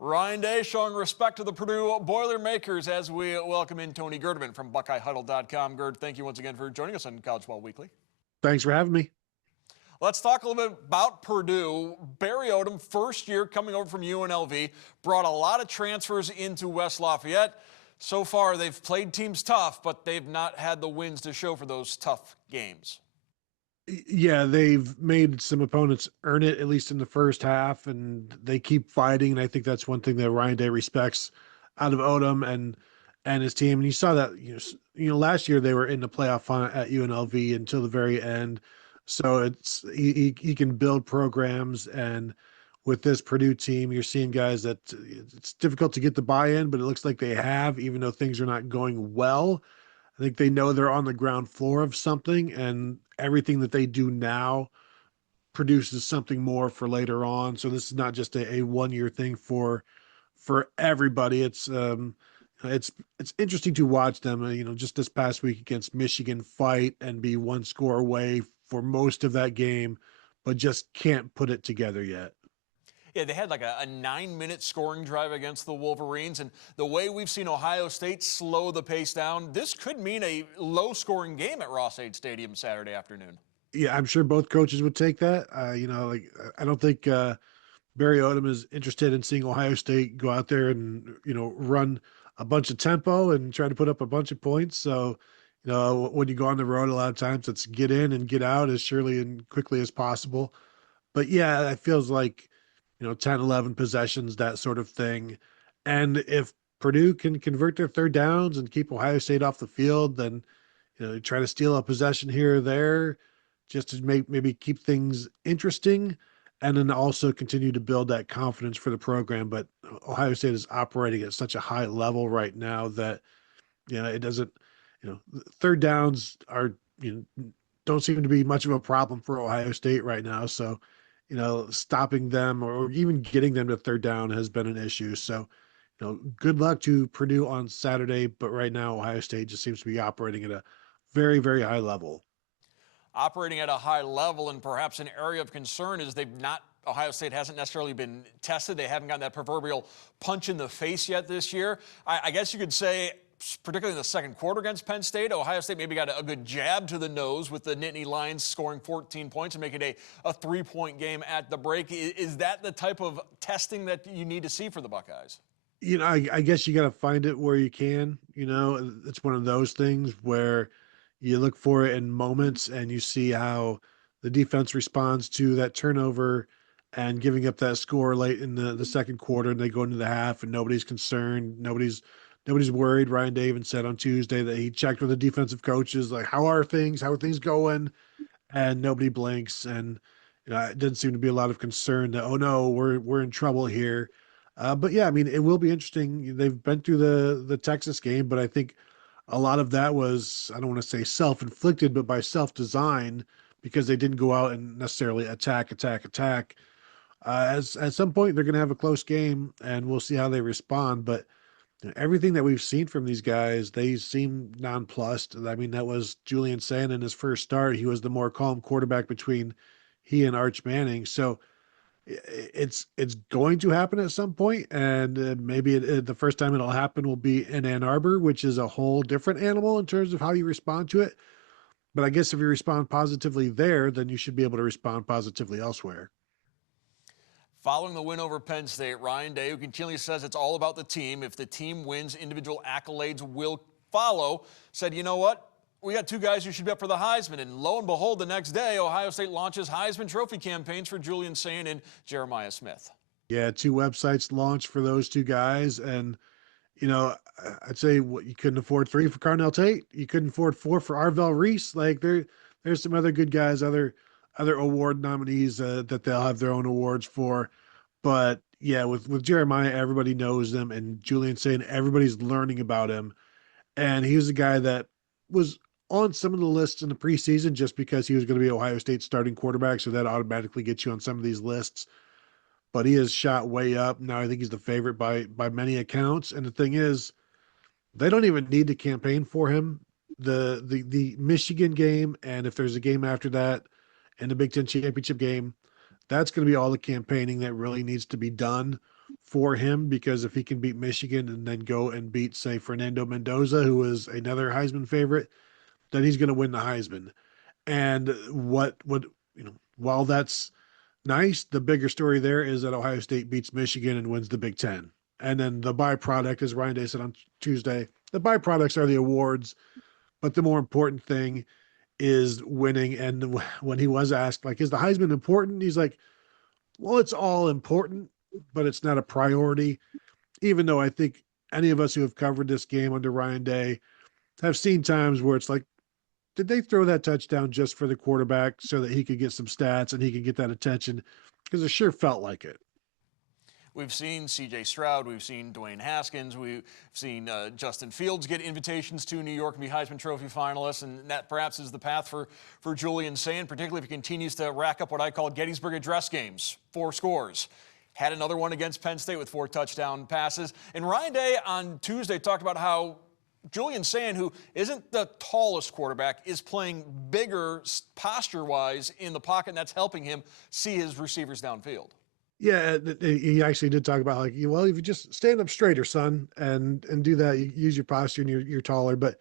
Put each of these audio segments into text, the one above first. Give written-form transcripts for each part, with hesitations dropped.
Ryan Day showing respect to the Purdue Boilermakers as we welcome in Tony Gerdeman from BuckeyeHuddle.com. Gerd, thank you once again for joining us on College Ball Weekly. Thanks for having me. Let's talk a little bit about Purdue. Barry Odom, first year coming over from UNLV, brought a lot of transfers into West Lafayette. So far, they've played teams tough, but they've not had the wins to show for those tough games. Yeah, they've made some opponents earn it, at least in the first half, and they keep fighting. And I think that's one thing that Ryan Day respects out of Odom and his team. And you saw that last year they were in the playoff hunt at UNLV until the very end. So it's he can build programs, and with this Purdue team, you're seeing guys that it's difficult to get the buy-in, but it looks like they have, even though things are not going well. I think they know they're on the ground floor of something, and everything that they do now produces something more for later on. So this is not just a 1 year thing for everybody. It's interesting to watch them. Just this past week against Michigan, fight and be one score away for most of that game, but just can't put it together yet. Yeah, they had like a 9-minute scoring drive against the Wolverines, and the way we've seen Ohio State slow the pace down, this could mean a low-scoring game at Ross-Ade Stadium Saturday afternoon. Yeah, I'm sure both coaches would take that. I don't think Barry Odom is interested in seeing Ohio State go out there and run a bunch of tempo and try to put up a bunch of points. So, when you go on the road, a lot of times it's get in and get out as surely and quickly as possible. But yeah, it feels like 10, 11 possessions, that sort of thing. And if Purdue can convert their third downs and keep Ohio State off the field, then try to steal a possession here or there, just to maybe keep things interesting, and then also continue to build that confidence for the program. But Ohio State is operating at such a high level right now that it doesn't. Third downs are don't seem to be much of a problem for Ohio State right now. So, stopping them or even getting them to third down has been an issue. So, good luck to Purdue on Saturday. But right now, Ohio State just seems to be operating at a very, very high level. Operating at a high level, and perhaps an area of concern is Ohio State hasn't necessarily been tested. They haven't gotten that proverbial punch in the face yet this year. I guess you could say, particularly in the second quarter against Penn State, Ohio State maybe got a good jab to the nose with the Nittany Lions scoring 14 points and making it a 3-point game at the break. Is that the type of testing that you need to see for the Buckeyes? I guess you got to find it where you can. It's one of those things where you look for it in moments and you see how the defense responds to that turnover and giving up that score late in the second quarter, and they go into the half and nobody's concerned. Nobody's worried. Ryan Davis said on Tuesday that he checked with the defensive coaches, like, how are things going? And nobody blinks. And, it didn't seem to be a lot of concern that, oh no, we're in trouble here. But yeah, I mean, it will be interesting. They've been through the Texas game, but I think a lot of that was, I don't want to say self-inflicted, but by self-design, because they didn't go out and necessarily attack. As at some point they're going to have a close game, and we'll see how they respond. But everything that we've seen from these guys, they seem nonplussed. I mean, that was Julian Sand in his first start. He was the more calm quarterback between he and Arch Manning. So it's going to happen at some point, and maybe the first time it'll happen will be in Ann Arbor, which is a whole different animal in terms of how you respond to it. But I guess if you respond positively there, then you should be able to respond positively elsewhere. Following the win over Penn State, Ryan Day, who continually says it's all about the team. If the team wins, individual accolades will follow. Said, you know what? We got two guys who should be up for the Heisman. And lo and behold, the next day, Ohio State launches Heisman Trophy campaigns for Julian Sayin and Jeremiah Smith. Yeah, two websites launched for those two guys. And, I'd say you couldn't afford 3 for Carnell Tate. You couldn't afford 4 for Arvell Reese. Like there's some other good guys, other award nominees that they'll have their own awards for. But yeah, with Jeremiah, everybody knows him, and Julian Sayin, everybody's learning about him. And he was a guy that was on some of the lists in the preseason just because he was going to be Ohio State's starting quarterback. So that automatically gets you on some of these lists. But he has shot way up. Now I think he's the favorite by many accounts. And the thing is, they don't even need to campaign for him. The Michigan game, and if there's a game after that, and the Big Ten championship game, that's going to be all the campaigning that really needs to be done for him because if he can beat Michigan and then go and beat, say, Fernando Mendoza, who was another Heisman favorite, then he's going to win the Heisman. And while that's nice, the bigger story there is that Ohio State beats Michigan and wins the Big Ten. And then the byproduct, as Ryan Day said on Tuesday, the byproducts are the awards. But the more important thing is winning. And when he was asked, like, is the Heisman important? He's like, well, it's all important, but it's not a priority. Even though I think any of us who have covered this game under Ryan Day have seen times where it's like, did they throw that touchdown just for the quarterback so that he could get some stats and he could get that attention? Because it sure felt like it. We've seen C.J. Stroud, we've seen Dwayne Haskins, we've seen Justin Fields get invitations to New York and be Heisman Trophy finalists, and that perhaps is the path for Julian Sayin, particularly if he continues to rack up what I call Gettysburg Address games, 4 scores. Had another one against Penn State with 4 touchdown passes. And Ryan Day on Tuesday talked about how Julian Sayin, who isn't the tallest quarterback, is playing bigger posture-wise in the pocket, and that's helping him see his receivers downfield. Yeah, he actually did talk about, like, well, if you just stand up straighter, son, and do that, you use your posture and you're taller. But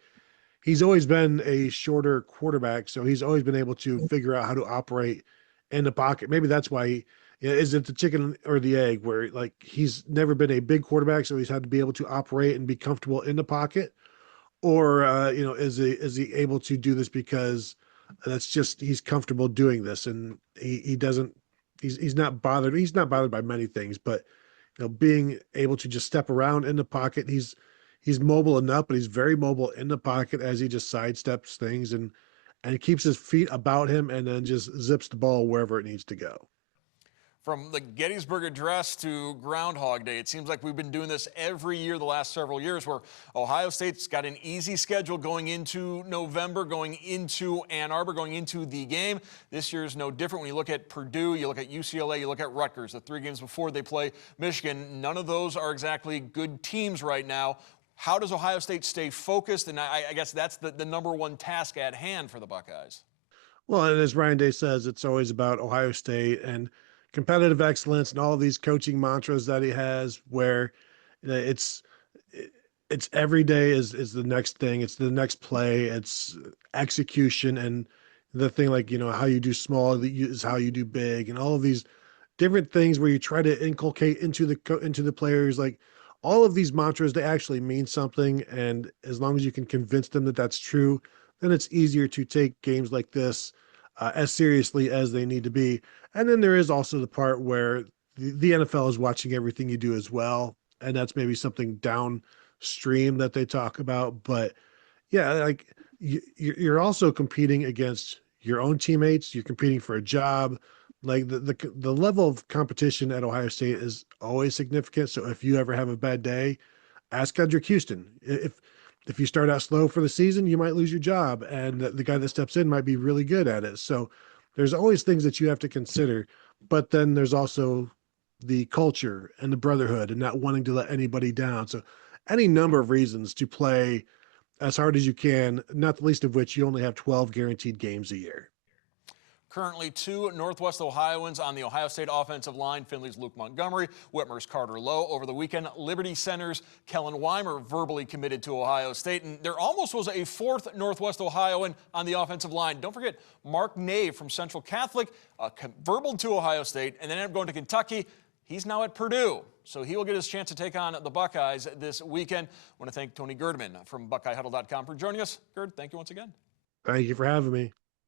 he's always been a shorter quarterback, so he's always been able to figure out how to operate in the pocket. Maybe that's why is it the chicken or the egg, where like he's never been a big quarterback, so he's had to be able to operate and be comfortable in the pocket, or is he able to do this because that's just he's comfortable doing this and he doesn't he's not bothered by many things, but being able to just step around in the pocket, he's mobile enough, but he's very mobile in the pocket as he just sidesteps things and keeps his feet about him and then just zips the ball wherever it needs to go. From the Gettysburg Address to Groundhog Day, it seems like we've been doing this every year the last several years, where Ohio State's got an easy schedule going into November, going into Ann Arbor, going into the game. This year is no different. When you look at Purdue, you look at UCLA, you look at Rutgers, the 3 games before they play Michigan. None of those are exactly good teams right now. How does Ohio State stay focused? And I guess that's the number one task at hand for the Buckeyes. Well, and as Ryan Day says, it's always about Ohio State and competitive excellence and all of these coaching mantras that he has, where it's it's every day is the next thing, it's the next play, it's execution, and the thing, like, how you do small is how you do big, and all of these different things where you try to inculcate into the players, like, all of these mantras, they actually mean something, and as long as you can convince them that that's true, then it's easier to take games like this as seriously as they need to be. And then there is also the part where the NFL is watching everything you do as well, and that's maybe something downstream that they talk about. But yeah, like, you're also competing against your own teammates. You're competing for a job. Like, the level of competition at Ohio State is always significant. So if you ever have a bad day, ask Kendrick Houston. If you start out slow for the season, you might lose your job, and the guy that steps in might be really good at it. So there's always things that you have to consider. But then there's also the culture and the brotherhood and not wanting to let anybody down. So any number of reasons to play as hard as you can, not the least of which you only have 12 guaranteed games a year. Currently 2 Northwest Ohioans on the Ohio State offensive line. Finley's Luke Montgomery, Whitmer's Carter Lowe. Over the weekend, Liberty Center's Kellen Weimer verbally committed to Ohio State. And there almost was a 4th Northwest Ohioan on the offensive line. Don't forget, Mark Nave from Central Catholic, verbal to Ohio State, and then ended up going to Kentucky. He's now at Purdue, so he will get his chance to take on the Buckeyes this weekend. I want to thank Tony Gerdeman from BuckeyeHuddle.com for joining us. Gerd, thank you once again. Thank you for having me.